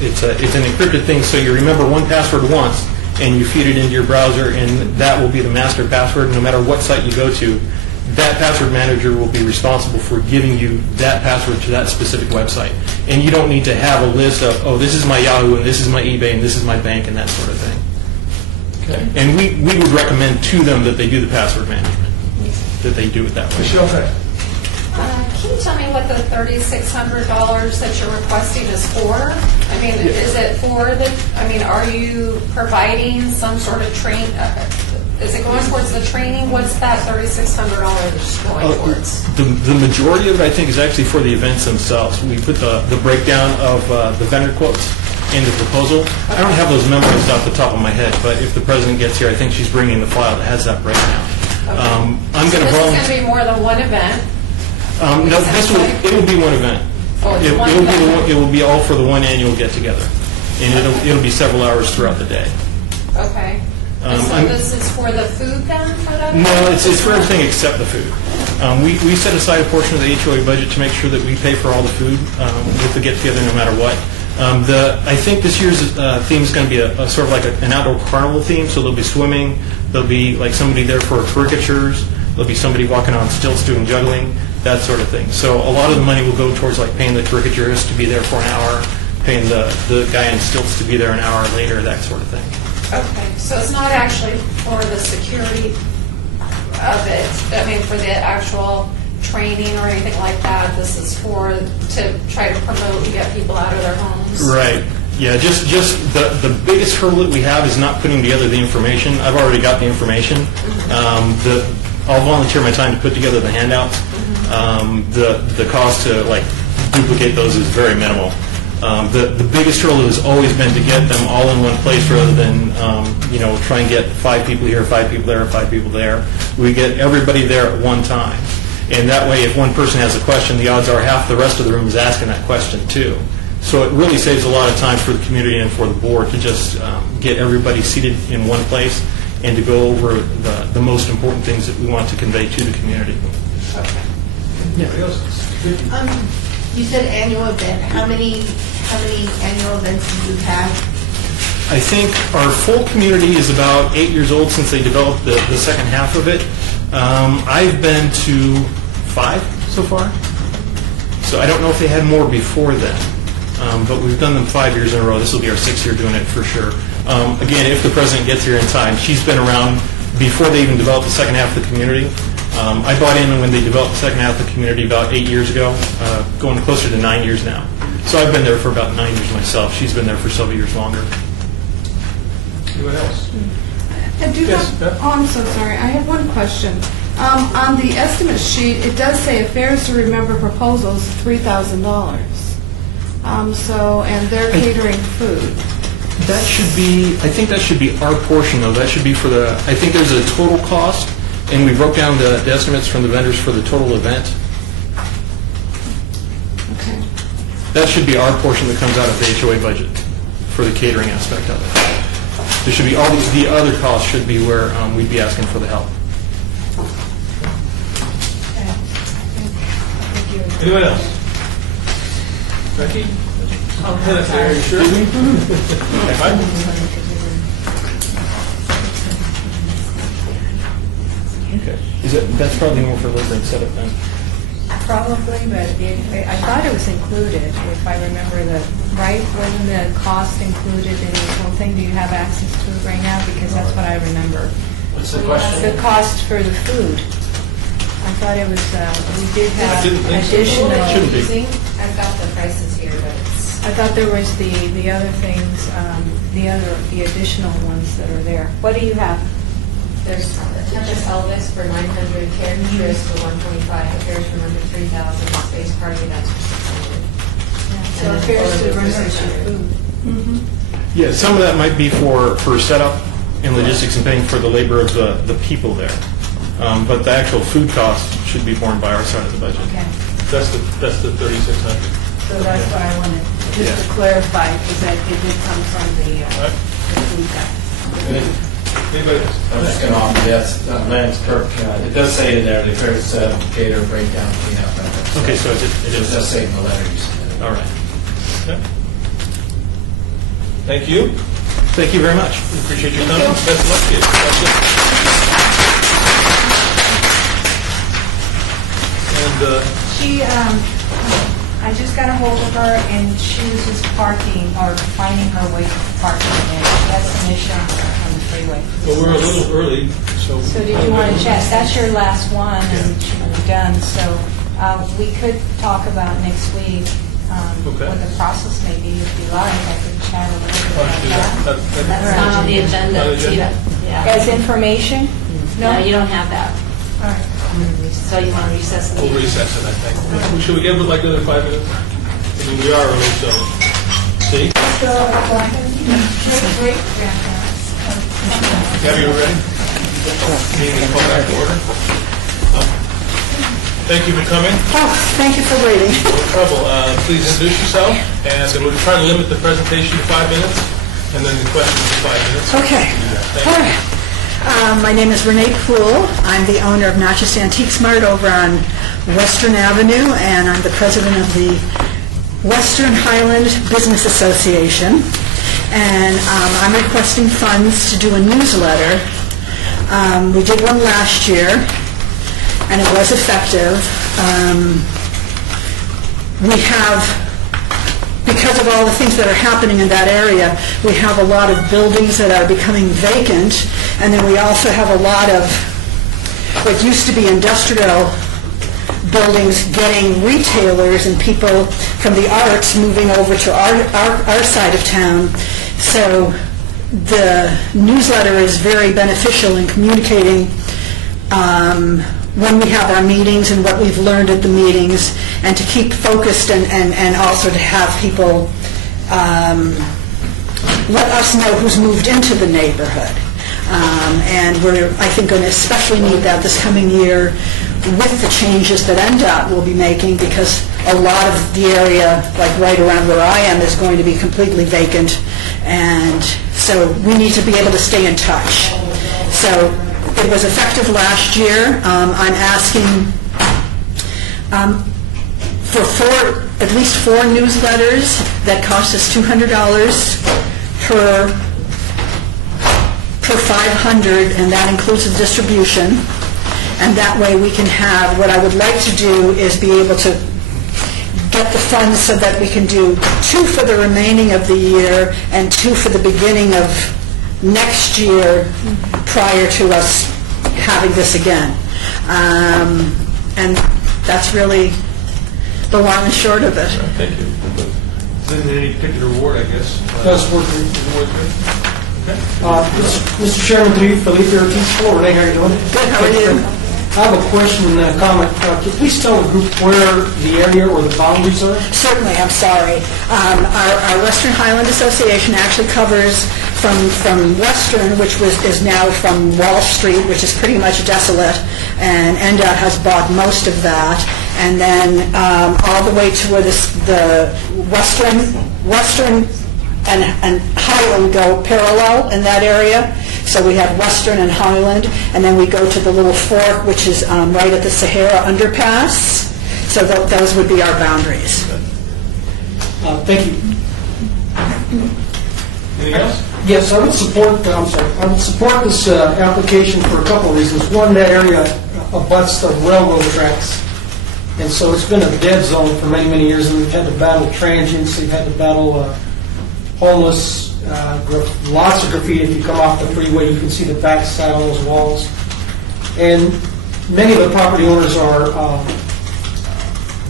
it's an encrypted thing, so you remember one password once, and you feed it into your browser, and that will be the master password. No matter what site you go to, that password manager will be responsible for giving you that password to that specific website. And you don't need to have a list of, oh, this is my Yahoo, and this is my eBay, and this is my bank, and that sort of thing. Okay. And we would recommend to them that they do the password management, that they do it that way. Michelle Heck. Can you tell me what the $3,600 that you're requesting is for? I mean, is it for are you providing some sort of is it going towards the training? What's that $3,600 going towards? The majority of it, I think, is actually for the events themselves. We put the breakdown of the vendor quotes in the proposal. I don't have those memorized off the top of my head, but if the president gets here, I think she's bringing the file that has that breakdown. I'm So going to this is going to be more than one event? No, it will be one event. Oh, it's one event. It will be all for the one annual get-together, and it'll be several hours throughout the day. Okay. And so this is for the food then, for that? No, it's for everything except the food. We set aside a portion of the HOA budget to make sure that we pay for all the food with the get-together no matter what. I think this year's theme is going to be a sort of like an outdoor carnival theme, so there'll be swimming, there'll be like somebody there for caricatures, there'll be somebody walking on stilts doing juggling, that sort of thing. So a lot of the money will go towards like paying the caricaturist to be there for an hour, paying the guy in stilts to be there an hour later, that sort of thing. Okay, so it's not actually for the security of it, for the actual training or anything like that. This is to try to promote and get people out of their homes. Right. Yeah, just the biggest hurdle that we have is not putting together the information. I've already got the information. I'll volunteer my time to put together the handouts. The cost to duplicate those is very minimal. The biggest hurdle has always been to get them all in one place rather than try and get 5 people here, 5 people there, 5 people there. We get everybody there at one time. And that way, if one person has a question, the odds are half the rest of the room is asking that question too. So it really saves a lot of time for the community and for the board to just get everybody seated in one place and to go over the most important things that we want to convey to the community. You said annual event. How many annual events do you have? I think our full community is about 8 years old since they developed the second half of it. I've been to 5 so far. So I don't know if they had more before then. But we've done them 5 years in a row. This will be our 6th year doing it for sure. Again, if the president gets here in time, she's been around before they even developed the second half of the community. I bought in when they developed the second half of the community about 8 years ago, going closer to 9 years now. So I've been there for about 9 years myself. She's been there for several years longer. Anyone else? I do have, I'm so sorry. I have one question. On the estimate sheet, it does say affairs to remember proposals, $3,000. And they're catering food. That should be, I think that should be our portion though. That should be for I think there's a total cost, and we broke down the estimates from the vendors for the total event. Okay. That should be our portion that comes out of the HOA budget for the catering aspect of it. There should be all the other costs should be where we'd be asking for the help. Anyone else? Becky? Are you sure? Okay. That's probably more for Liz than set up then. Probably, but I thought it was included, if I remember right? Wasn't the cost included in the whole thing? Do you have access to it right now? Because that's what I remember. What's the question? The cost for the food. I thought it was, we did have additional. I've got the prices here, but I thought there was the other things, the additional ones that are there. What do you have? there's Touch Elvis for 900, Caricatures for 125, Affairs for under 3,000, Space Party, that's for 600. So Affairs to remember food. Yeah, some of that might be for setup and logistics and paying for the labor of the people there. But the actual food cost should be borne by our side of the budget. Okay. That's the 3,600. So that's why I wanted just to clarify, because that it did come from the food tax. Anybody else? I'm just going to offer, yes, Lance Kirk, it does say in there, the first cater, breakdown, cleanup. Okay, so it does say in the letter you submitted. All right. Okay. Thank you. Thank you very much. We appreciate your time. Best of luck to you. That's it. And She, I just got a hold of her, and she was just parking, or finding her way to parking, and that's an issue on the freeway. well, we're a little early, so. So did you want to chat? That's your last one, and we're done, so we could talk about next week, Okay. what the process may be, if you like. I could chat a little bit Why don't you do about that? that. That's not on the agenda. Not on the agenda? Yeah. As information? No, you don't have that. All right. So you want to recess the We'll meeting? recess it, I think. Should we give it like another 5 minutes? I mean, we are early, so. See? Gabby, you ready? Meeting is called back to order. Thank you for coming. Oh, thank you for waiting. No trouble. Please introduce yourself, and then we'll try to limit the presentation to 5 minutes, and then the questions to 5 minutes. Okay. Thank All you. right. My name is Renee Poole. I'm the owner of Natchez Antique Mart over on Western Avenue, and I'm the president of the Western Highland Business Association. And I'm requesting funds to do a newsletter. We did one last year, and it was effective. We have, because of all the things that are happening in that area, we have a lot of buildings that are becoming vacant, and then we also have a lot of what used to be industrial buildings getting retailers and people from the arts moving over to our side of town. So the newsletter is very beneficial in communicating when we have our meetings and what we've learned at the meetings, and to keep focused and also to have people let us know who's moved into the neighborhood. And we're, I think, going to especially need that this coming year with the changes that NDOT will be making, because a lot of the area, like right around where I am, is going to be completely vacant. And so we need to be able to stay in touch. So it was effective last year. I'm asking for at least 4 newsletters that cost us $200 per 500, and that includes the distribution. And that way we can have, what I would like to do is be able to get the funds so that we can do 2 for the remaining of the year and 2 for the beginning of next year prior to us having this again. And that's really the long and short of it. Thank you. Isn't there any particular award, I guess? That's worth it. Okay. Mr. Chairman, through you, Felipe Ortiz. Hello, Renee, how are you doing? Good, how are you? I have a question and a comment. Can you please tell the group where the area or the boundaries are? Certainly, I'm sorry. Our Western Highland Association actually covers from Western, which is now from Wall Street, which is pretty much desolate, and NDOT has bought most of that, and then all the way to where the Western and Highland go parallel in that area. So we have Western and Highland, and then we go to the little fork, which is right at the Sahara underpass. So those would be our boundaries. Thank you. Anything else? Yes, I would support. I would support this application for a couple of reasons. One, that area abuts the railroad tracks, and so it's been a dead zone for many, many years. And we've had to battle transients. We've had to battle homeless. Lots of graffiti. If you come off the freeway, you can see the backside of those walls. And many of the property owners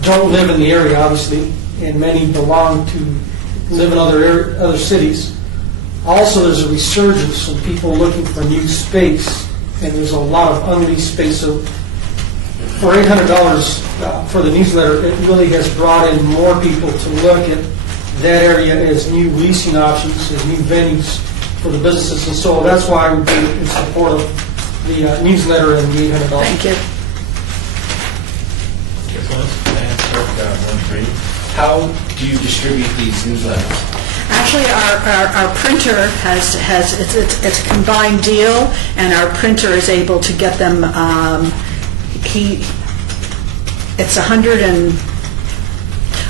don't live in the area, obviously, and many belong to live in other cities. Also, there's a resurgence of people looking for new space, and there's a lot of unleased space. So for $800 for the newsletter, it really has brought in more people to look at that area as new leasing options, as new venues for the businesses. And so that's why I would be in support of the newsletter and the $800. Thank you. One for you. How do you distribute these newsletters? Actually, our printer has it's a combined deal, and our printer is able to get them. It's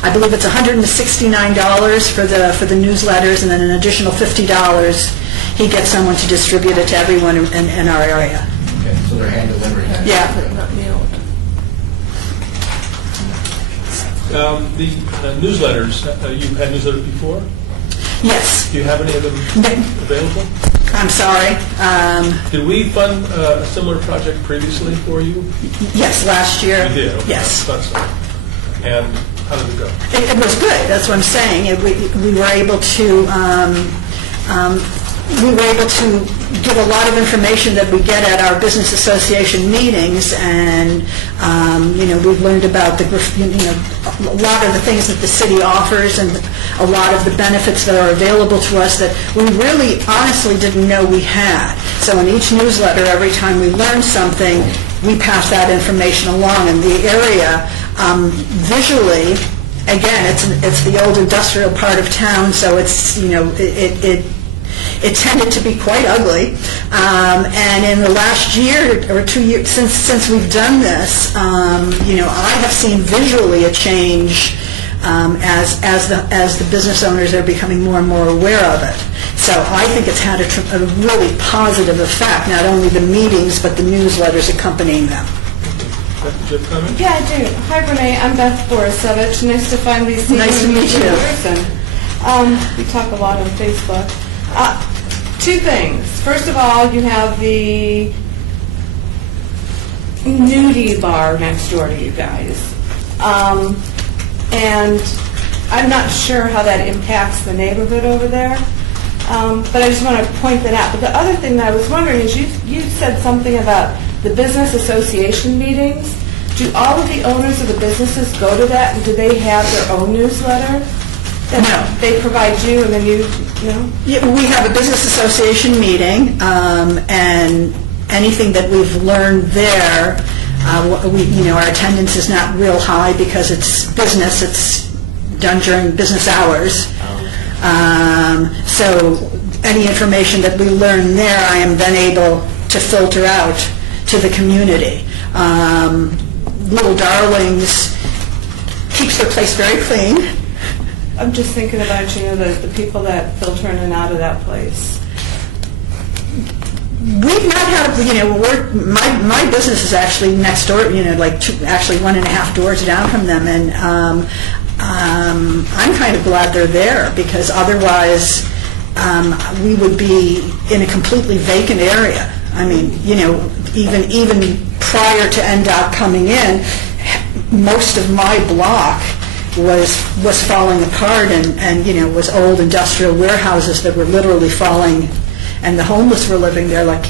I believe it's $169 for the newsletters, and then an additional $50 he gets someone to distribute it to everyone in our area. Okay, so they're hand delivered. Yeah. The newsletters, you've had newsletters before? Yes. Do you have any of them available? I'm sorry. Did we fund a similar project previously for you? Yes, last year. You did? Okay. Yes. I thought so. And how did it go? It was good. That's what I'm saying. We were able to give a lot of information that we get at our business association meetings, and we've learned about a lot of the things that the city offers and a lot of the benefits that are available to us that we really honestly didn't know we had. So in each newsletter, every time we learn something, we pass that information along. And the area, visually, again, it's the old industrial part of town, so it's it tended to be quite ugly, and in the last year or 2 years since we've done this, I have seen visually a change as the business owners are becoming more and more aware of it. So I think it's had a really positive effect, not only the meetings but the newsletters accompanying them. Yeah, I do. Hi, Renee. I'm Beth Borisovich. Nice to finally see Nice you to meet in you. person. We talk a lot on Facebook. Two things. First of all, you have the nudie bar next door to you guys. And I'm not sure how that impacts the neighborhood over there. But I just want to point that out. But the other thing that I was wondering is you said something about the business association meetings. Do all of the owners of the businesses go to that, and do they have their own newsletter? No. They provide you, and then you know? Yeah, we have a business association meeting, and anything that we've learned there, our attendance is not real high because it's business. It's done during business hours. So any information that we learn there, I am then able to filter out to the community. Little Darlings keeps their place very clean. I'm just thinking about, the people that filter in and out of that place. We've not had, my business is actually next door, actually 1.5 doors down from them, and I'm kind of glad they're there, because otherwise we would be in a completely vacant area. I mean, even prior to NDOT coming in, most of my block was falling apart, and was old industrial warehouses that were literally falling, and the homeless were living there like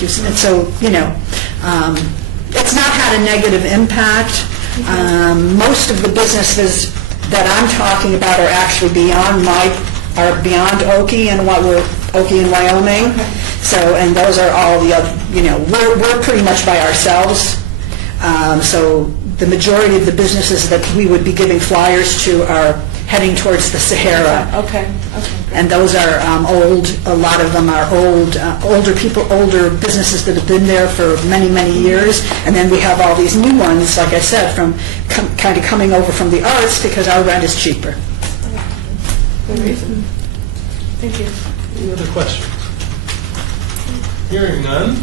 you said. So it's not had a negative impact. Most of the businesses that I'm talking about are actually beyond Okie and Okie and Wyoming. Okay. So, and those are all the other, we're pretty much by ourselves. So the majority of the businesses that we would be giving flyers to are heading towards the Sahara. Okay. And those are a lot of them are older businesses that have been there for many, many years. And then we have all these new ones, like I said, from kind of coming over from the arts because our rent is cheaper. Good reason. Thank you. Any other questions? Hearing none,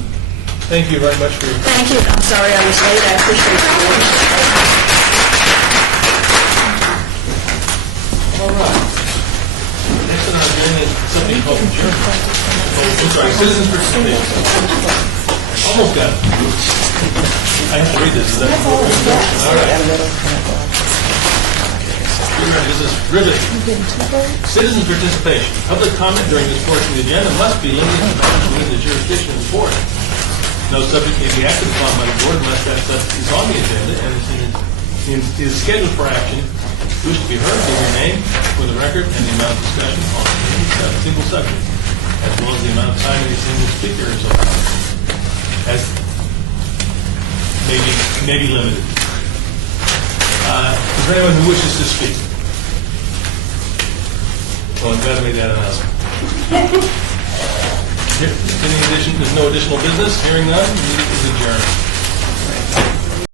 thank you very much for your time. Thank you. I'm sorry I was late. I appreciate it. All right. Next on our agenda is something called citizens participation. Almost got it. I have to read this. Is that all right. This is riveting. Citizens participation. Public comment during this portion of the agenda must be limited to matters within the jurisdiction of the board. No subject may be acted upon by the board unless that subject is on the agenda and is scheduled for action. Wish to be heard, give your name for the record and the amount of discussion on any single subject, as well as the amount of time any single speaker is allowed. as maybe limited. Is there anyone who wishes to speak? Well, I'm glad I made that announcement. There's no additional business, hearing none, meeting is adjourned.